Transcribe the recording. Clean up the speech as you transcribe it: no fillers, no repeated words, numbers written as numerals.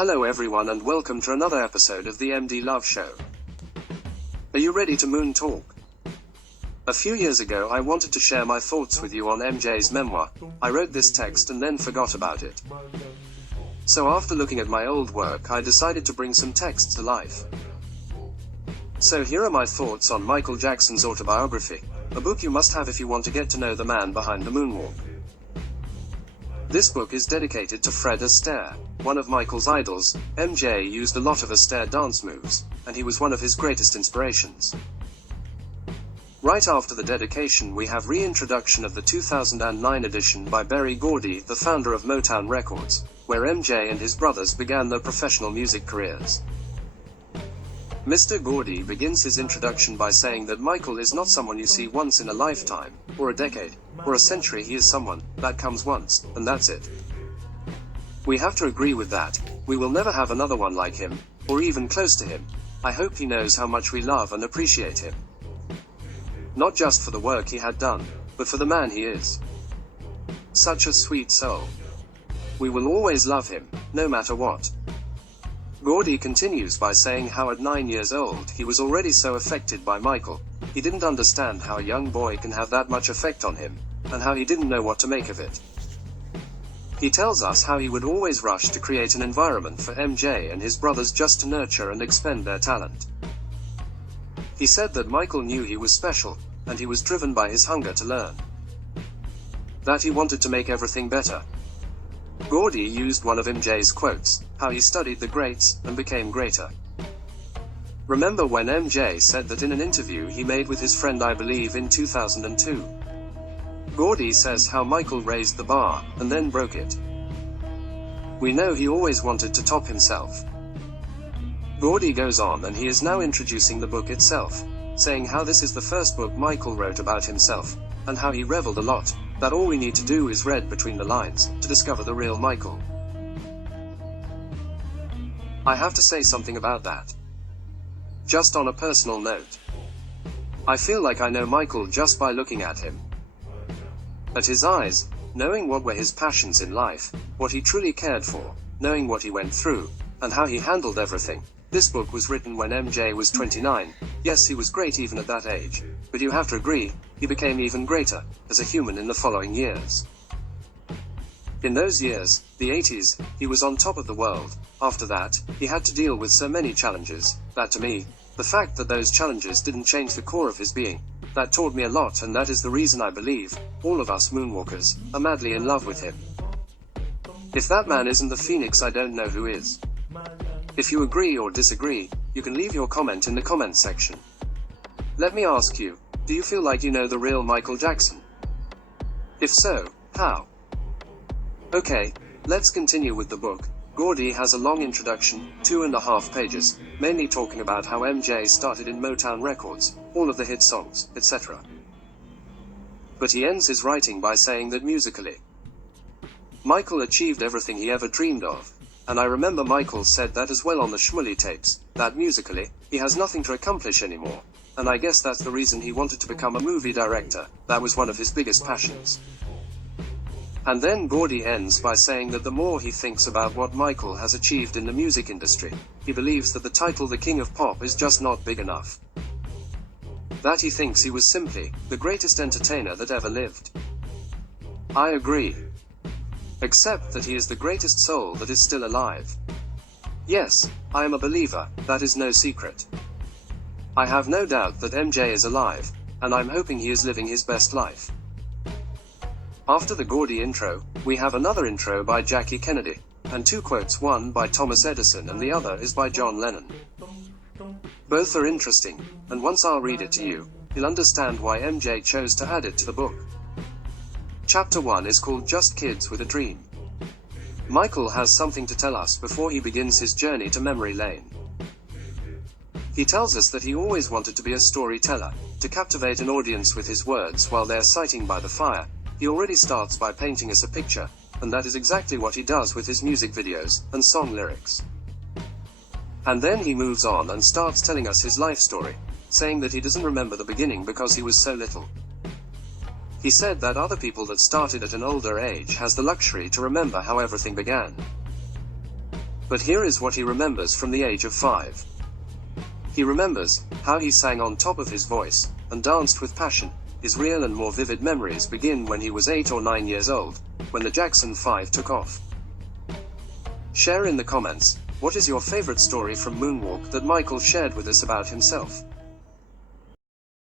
Hello everyone and welcome to another episode of the mdlove show. Are you ready to moon talk? A few years ago I wanted to share my thoughts with you on MJ's memoir. I wrote this text and then forgot about it. So after looking at my old work I decided to bring some text to life. So here are my thoughts on Michael Jackson's autobiography, a book you must have if you want to get to know the man behind the moonwalk. This book is dedicated to Fred Astaire, one of Michael's idols. MJ used a lot of Astaire dance moves, and he was one of his greatest inspirations. Right after the dedication we have reintroduction of the 2009 edition by Gordy, the founder of Motown Records, where MJ and his brothers began their professional music careers. Mr. Gordy begins his introduction by saying that Michael is not someone you see once in a lifetime, or a decade, or a century. He is someone that comes once, and that's it. We have to agree with that. We will never have another one like him, or even close to him. I hope he knows how much we love and appreciate him. Not just for the work he had done, but for the man he is. Such a sweet soul. We will always love him, no matter what. Gordy continues by saying how at 9 years old he was already so affected by Michael. He didn't understand how a young boy can have that much effect on him, and how he didn't know what to make of it. He tells us how he would always rush to create an environment for MJ and his brothers just to nurture and expend their talent. He said that Michael knew he was special, and he was driven by his hunger to learn. That he wanted to make everything better. Gordy used one of MJ's quotes, how he studied the greats, and became greater. Remember when MJ said that in an interview he made with his friend I believe in 2002. Gordy says how Michael raised the bar, and then broke it. We know he always wanted to top himself. Gordy goes on and he is now introducing the book itself, saying how this is the first book Michael wrote about himself, and how he reveled a lot, that all we need to do is read between the lines, to discover the real Michael. I have to say something about that. Just on a personal note. I feel like I know Michael just by looking at him. At his eyes, knowing what were his passions in life, what he truly cared for, knowing what he went through, and how he handled everything. This book was written when MJ was 29. Yes, he was great even at that age, but you have to agree, he became even greater, as a human in the following years. In those years, the 80s, he was on top of the world. After that, he had to deal with so many challenges, that to me, the fact that those challenges didn't change the core of his being, that taught me a lot, and that is the reason I believe, all of us moonwalkers, are madly in love with him. If that man isn't the phoenix, I don't know who is. If you agree or disagree, you can leave your comment in the comments section. Let me ask you, do you feel like you know the real Michael Jackson? If so, how? Okay, let's continue with the book. Gordy has a long introduction, 2.5 pages, mainly talking about how MJ started in Motown Records, all of the hit songs, etc. But he ends his writing by saying that musically, Michael achieved everything he ever dreamed of. And I remember Michael said that as well on the Shmuley tapes, that musically, he has nothing to accomplish anymore. And I guess that's the reason he wanted to become a movie director. That was one of his biggest passions. And then Gordy ends by saying that the more he thinks about what Michael has achieved in the music industry, he believes that the title the King of Pop is just not big enough. That he thinks he was simply the greatest entertainer that ever lived. I agree. Except that he is the greatest soul that is still alive. Yes, I am a believer, that is no secret. I have no doubt that MJ is alive, and I'm hoping he is living his best life. After the Gordy intro, we have another intro by Jackie Kennedy, and 2 quotes, one by Thomas Edison and the other is by John Lennon. Both are interesting, and once I'll read it to you, you'll understand why MJ chose to add it to the book. Chapter 1 is called Just Kids with a Dream. Michael has something to tell us before he begins his journey to memory lane. He tells us that he always wanted to be a storyteller, to captivate an audience with his words while they're sitting by the fire. He already starts by painting us a picture, and that is exactly what he does with his music videos and song lyrics. And then he moves on and starts telling us his life story, saying that he doesn't remember the beginning because he was so little. He said that other people that started at an older age has the luxury to remember how everything began. But here is what he remembers from the age of 5. He remembers how he sang on top of his voice and danced with passion. His real and more vivid memories begin when he was 8 or 9 years old, when the Jackson 5 took off. Share in the comments, what is your favorite story from Moonwalk that Michael shared with us about himself?